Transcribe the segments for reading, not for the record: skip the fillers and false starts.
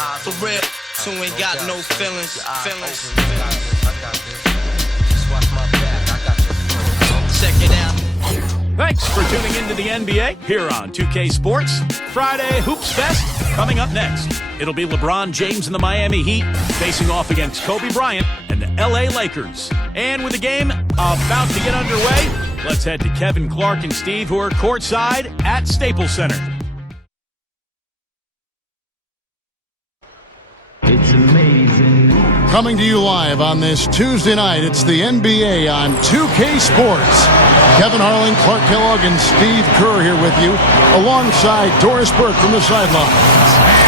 For real, who ain't got no feelings. Check it out. Thanks for tuning into the NBA here on 2K Sports. Friday Hoops Fest coming up next. It'll be LeBron James and the Miami Heat facing off against Kobe Bryant and the LA Lakers. And with the game about to get underway, let's head to Kevin, Clark, and Steve, who are courtside at Staples Center. It's amazing. Coming to you live on this Tuesday night, it's the NBA on 2K Sports. Kevin Harlan, Clark Kellogg, and Steve Kerr here with you, alongside Doris Burke from the sidelines.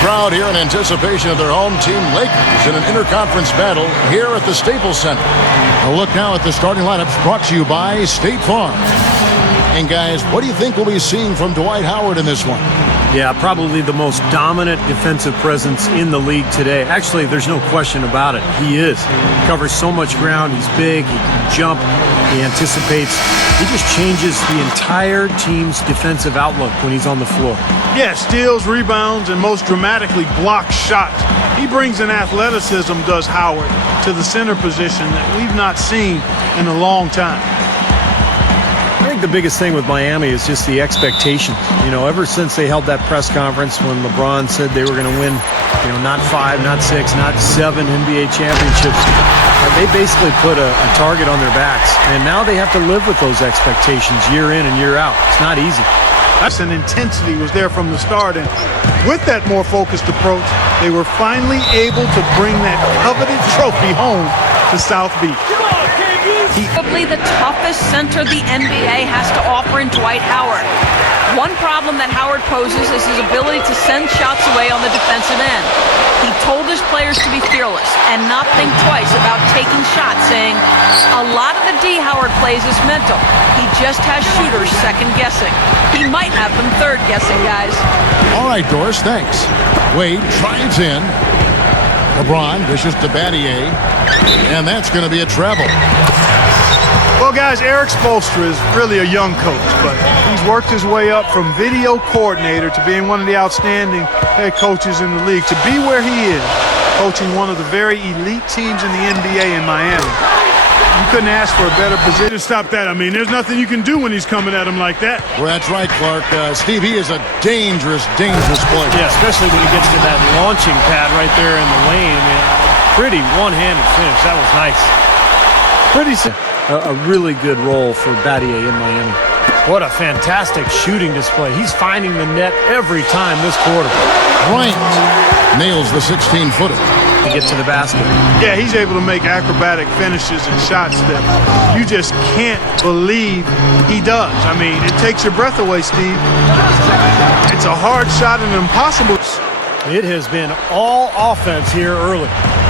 Crowd here in anticipation of their home team, Lakers, in an interconference battle here at the Staples Center. A look now at the starting lineups brought to you by State Farm. And guys, what do you think we'll be seeing from Dwight Howard in this one? Yeah, probably the most dominant defensive presence in the league today. Actually, there's no question about it. He is. Covers so much ground. He's big. He can jump. He anticipates. He just changes the entire team's defensive outlook when he's on the floor. Yeah, steals, rebounds, and most dramatically blocks shots. He brings an athleticism, does Howard, to the center position that we've not seen in a long time. I think the biggest thing with Miami is just the expectations. You know, ever since they held that press conference when LeBron said they were going to win, you know, not 5, not 6, not 7 NBA championships, they basically put a target on their backs. And now they have to live with those expectations year in and year out. It's not easy. That's an intensity was there from the start. And with that more focused approach, they were finally able to bring that coveted trophy home to South Beach. Probably the toughest center the NBA has to offer in Dwight Howard. One problem that Howard poses is his ability to send shots away on the defensive end. He told his players to be fearless and not think twice about taking shots, saying, a lot of the D Howard plays is mental. He just has shooters second-guessing. He might have them third-guessing, guys. All right, Doris, thanks. Wade drives in. LeBron dishes to Battier. And that's going to be a travel. Well, guys, Eric Spoelstra is really a young coach, but he's worked his way up from video coordinator to being one of the outstanding head coaches in the league. To be where he is, coaching one of the very elite teams in the NBA in Miami, you couldn't ask for a better position. Stop that. I mean, there's nothing you can do when he's coming at him like that. Well, that's right, Clark. Steve, he is a dangerous, dangerous player. Yeah, especially when he gets to that launching pad right there in the lane. I mean, pretty one-handed finish. That was nice. Pretty a really good role for Battier in Miami. What a fantastic shooting display. He's finding the net every time this quarter. Bryant nails the 16-footer. To get to the basket. Yeah, he's able to make acrobatic finishes and shots that you just can't believe he does. I mean, it takes your breath away, Steve. It's a hard shot and impossible. It has been all offense here early.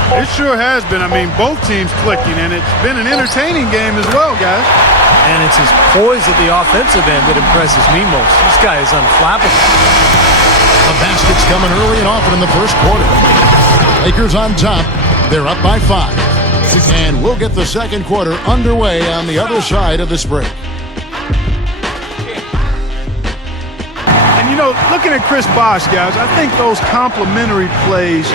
It sure has been. I mean, both teams clicking, and it's been an entertaining game as well, guys. And it's his poise at the offensive end that impresses me most. This guy is unflappable. The basket's coming early and often in the first quarter. Lakers on top. They're up by 5. And we'll get the second quarter underway on the other side of this break. And, you know, looking at Chris Bosh, guys, I think those complimentary plays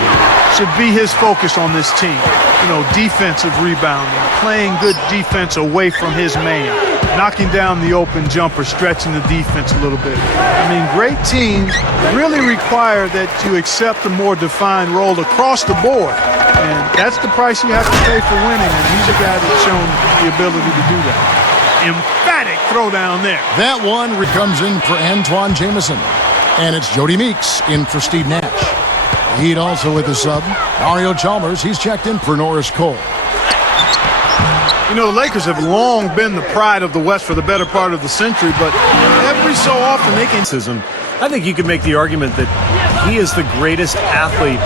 should be his focus on this team. You know, defensive rebounding, playing good defense away from his man, knocking down the open jumper, stretching the defense a little bit. I mean, great teams really require that you accept a more defined role across the board. And that's the price you have to pay for winning, and he's a guy that's shown the ability to do that. Emphatic throwdown there. That one comes in for Antoine Jameson. And it's Jody Meeks in for Steve Nash. Heat also with the sub. Mario Chalmers, he's checked in for Norris Cole. You know, the Lakers have long been the pride of the West for the better part of the century, but every so often they can... I think you could make the argument that he is the greatest athlete,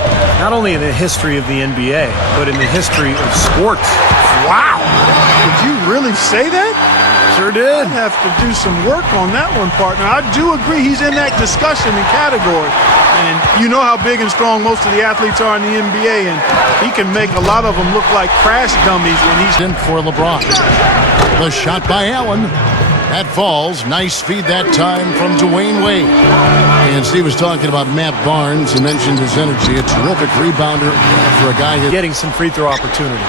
not only in the history of the NBA, but in the history of sports. Wow! Did you really say that? Sure did. I'd have to do some work on that one, partner. I do agree he's in that discussion and category. And you know how big and strong most of the athletes are in the NBA, and he can make a lot of them look like crash dummies when he's in for LeBron. The shot by Allen. That falls. Nice feed that time from Dwayne Wade. And Steve was talking about Matt Barnes. He mentioned his energy. A terrific rebounder for a guy who's Getting some free throw opportunities.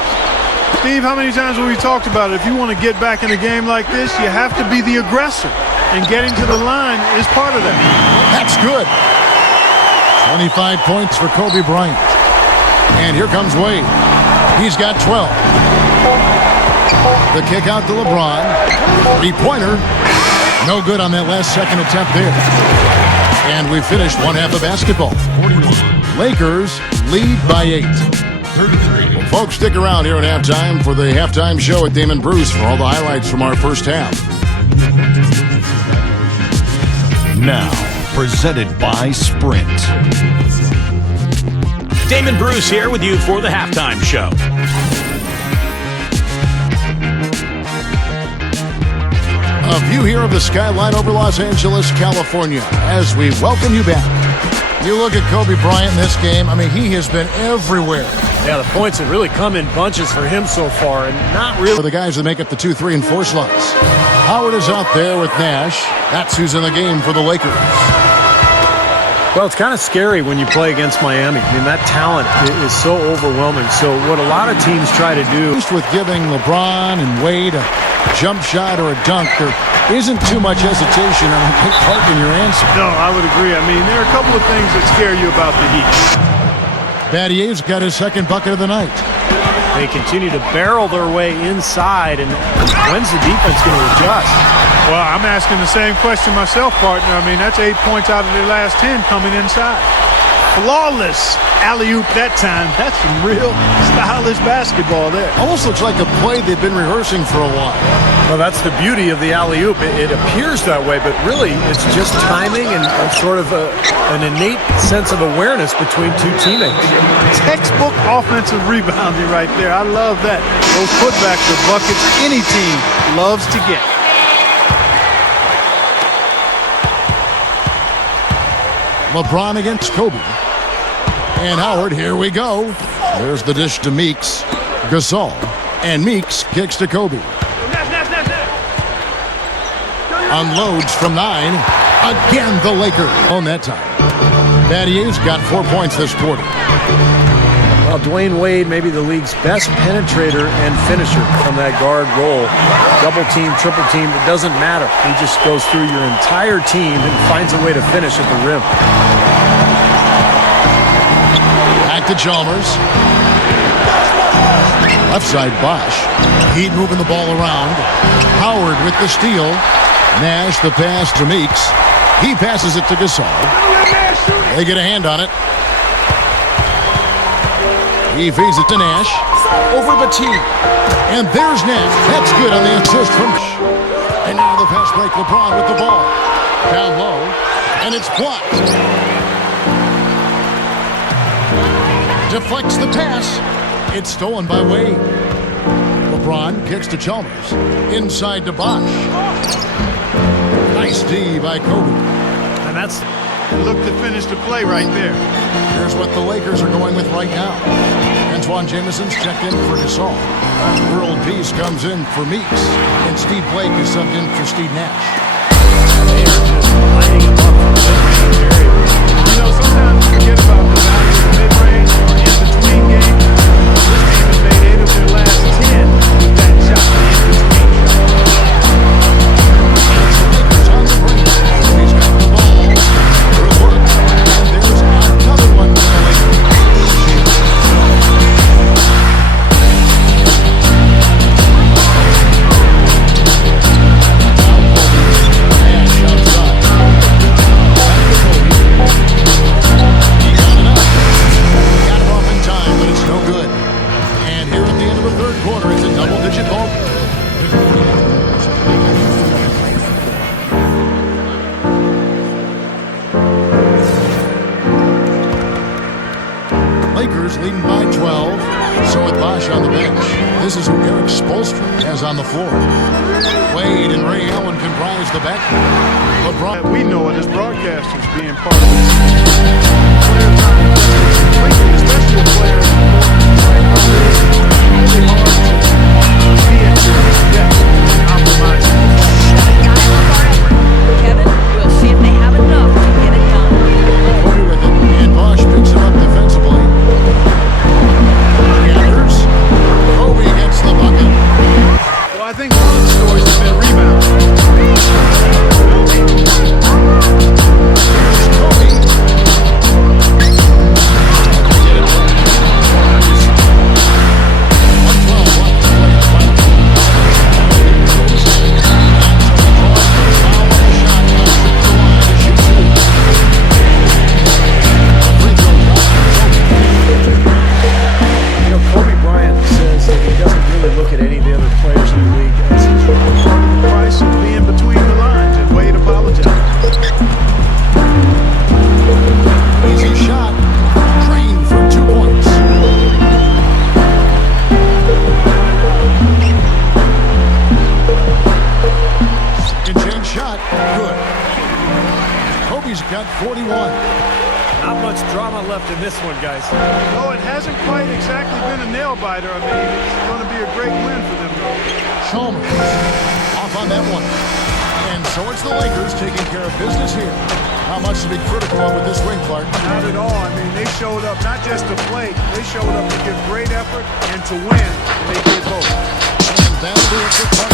Steve, how many times have we talked about it? If you want to get back in a game like this, you have to be the aggressor. And getting to the line is part of that. That's good. 25 points for Kobe Bryant. And here comes Wade. He's got 12. The kick out to LeBron. Three-pointer. No good on that last second attempt there. And we finished one half of basketball. 41. Lakers lead by 8. 33. Well, folks, stick around here at halftime for the halftime show at Damon Bruce for all the highlights from our first half. Now, presented by Sprint. Damon Bruce here with you for the halftime show. A view here of the skyline over Los Angeles, California, as we welcome you back. You look at Kobe Bryant in this game, I mean, he has been everywhere. Yeah, the points have really come in bunches for him so far, and not really. For the guys that make up the 2, 3, and 4 slots. Howard is out there with Nash. That's who's in the game for the Lakers. Well, it's kind of scary when you play against Miami. I mean, that talent is so overwhelming. So what a lot of teams try to do. Just with giving LeBron and Wade a jump shot or a dunk, there isn't too much hesitation on Clark in your answer. No, I would agree. I mean, there are a couple of things that scare you about the Heat. Battier's got his second bucket of the night. They continue to barrel their way inside, and when's the defense going to adjust? Well, I'm asking the same question myself, partner. I mean, that's 8 points out of their last 10 coming inside. Flawless alley-oop that time. That's some real stylish basketball there. Almost looks like a play they've been rehearsing for a while. Well, that's the beauty of the alley-oop. It appears that way, but really it's just timing and sort of an innate sense of awareness between two teammates. Textbook offensive rebounding right there. I love that. Those putbacks are buckets any team loves to get. LeBron against Kobe. And Howard, here we go. There's the dish to Meeks. Gasol. And Meeks kicks to Kobe. Unloads from 9. Again, the Lakers on that time. Battier's got 4 points this quarter. Well, Dwayne Wade may be the league's best penetrator and finisher from that guard role. Double team, triple team, it doesn't matter. He just goes through your entire team and finds a way to finish at the rim. Back to Chalmers. Left side Bosch. Heat moving the ball around. Howard with the steal. Nash the pass to Meeks. He passes it to Gasol. They get a hand on it. He feeds it to Nash. Over the tee. And there's Nash. That's good on the assist from. And now the fast break. LeBron with the ball. Down low. And it's blocked. Deflects the pass. It's stolen by Wade. LeBron kicks to Chalmers. Inside to Bosch. Nice D by Kobe. And that's... Look to finish the play right there. Here's what the Lakers are going with right now. Antoine Jameson's checked in for Gasol. World Peace comes in for Meeks. And Steve Blake is subbed in for Steve Nash. They are just lighting him up from the mid-range area. You know, sometimes you forget about the value of the mid-range or in-between games. This team has made 8 of their last 10 with that shot, the in-between shot. Lakers on the break. He's got the ball. Good work. And there's another one for the Lakers. Nash outside. Back to Kobe. He got it up. Got it off in time, but it's no good. And here at the end of the third quarter, it's a double-digit ball. Lakers leading by 12. So with Bosch on the bench, this is who Eric Spoelstra has on the floor. Wade and Ray Allen comprise the backcourt. LeBron. We know it as broadcasters being part of this. Player time, especially a player like really hard to be at your depth and compromise. drama left in this one, guys. No, it hasn't quite exactly been a nail-biter. I mean, it's going to be a great win for them, though. Chalmers off on that one. And so it's the Lakers taking care of business here. Not much to be critical of with this win, Clark. Not at all. I mean, they showed up not just to play. They showed up to give great effort and to win. And they did both. And that'll do it for Clark.